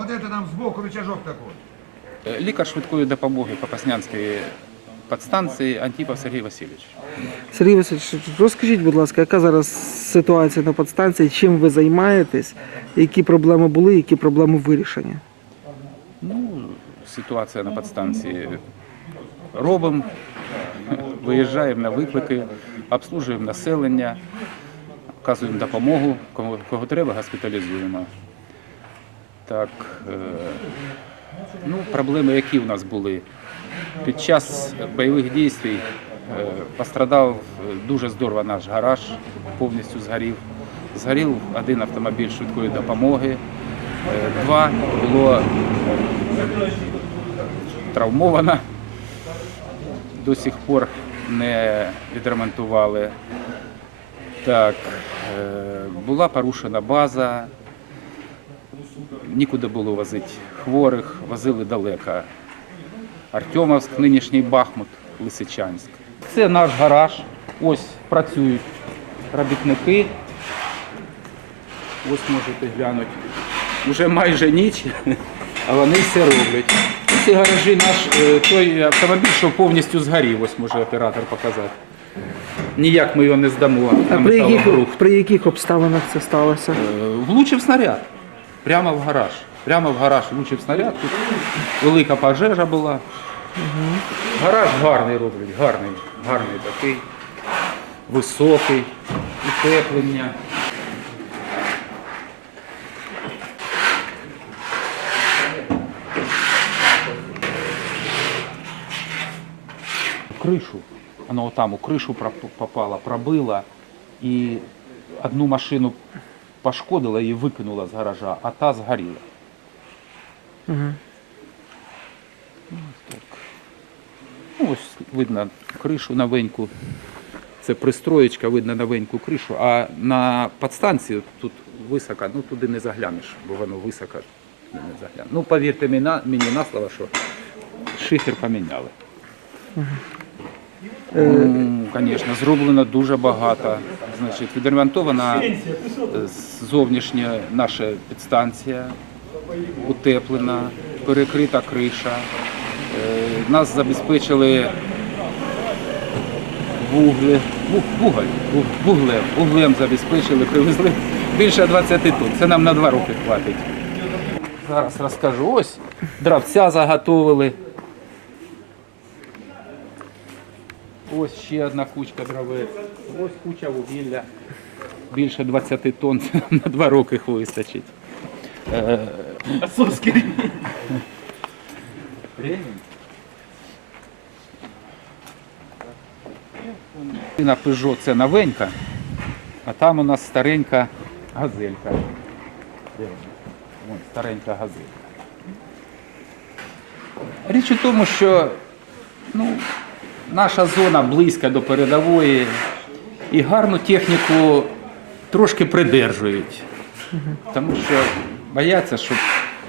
Вот это там сбоку рычажок такой. Е, Лікар швидкої допомоги Попаснянської підстанції Антіпов Сергій Васильович. Сергій Васильович, розкажіть, будь ласка, яка зараз ситуація на підстанції, чим ви займаєтесь, які проблеми були, які проблеми вирішені? Ну, ситуація на підстанції робимо, виїжджаємо на виклики, обслужуємо населення, оказуємо допомогу, кого, кого треба, госпіталізуємо. Так, е, ну, проблеми, які у нас були. Під час бойових дій е, пострадав е, дуже здорово наш гараж, повністю згорів. Згорів один автомобіль швидкої допомоги, два було травмовано. До сих пор не відремонтували. Так, була порушена база, нікуди було возити хворих, возили далеко. Артемовськ, нинішній Бахмут, Лисичанськ. Це наш гараж. Ось працюють робітники. Ось можете глянути. Уже майже ніч, а вони все роблять. Ці гаражі наш е, той автомобіль, що повністю згорів, ось може оператор показати. Ніяк ми його не здамо. А при яких, при яких обставинах це сталося? Е, Влучив снаряд. Прямо в гараж. Прямо в гараж влучив снаряд. Тут велика пожежа була. Гараж гарний роблять, гарний, гарний такий, високий, утеплення. Кришу. Воно там у кришу попало, пробило. І одну машину пошкодила і викинула з гаража, а та згоріла. Угу. Так. Ну, ось видно кришу новеньку. Це пристроєчка, видно новеньку кришу, а на підстанції тут високо, ну туди не заглянеш, бо воно високо не заглянеш. Ну, повірте мені на, слово, що шифер поміняли. Ну, Звісно, зроблено дуже багато. Значить, відремонтована е, зовнішня наша підстанція, утеплена, перекрита криша. Е, Нас забезпечили вугле, ву- вуголь, вуглем, вуглем забезпечили, привезли більше 20 тонн. Це нам на два роки хватить. Зараз розкажу. Ось дравця заготовили. Ось ще одна кучка дровець. Ось куча вугілля. Більше 20 тонн на два роки вистачить. Е, Ремінь. На Peugeot це новенька, а там у нас старенька газелька. Вон, старенька газелька. Річ у тому, що ну, наша зона близька до передової і гарну техніку трошки придержують. Тому що бояться, щоб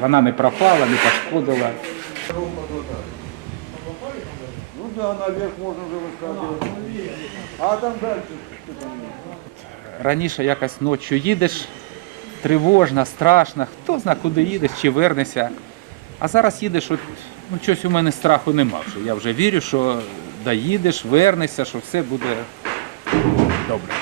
вона не пропала, не пошкодила. Ну да, наверх можно уже выскакивать. А там дальше. Раніше якось ночі їдеш, тривожно, страшно, хто зна, куди їдеш, чи вернешся. А зараз їдеш, от, ну щось у мене страху нема. Вже. Я вже вірю, що доїдеш, вернешся, що все буде добре.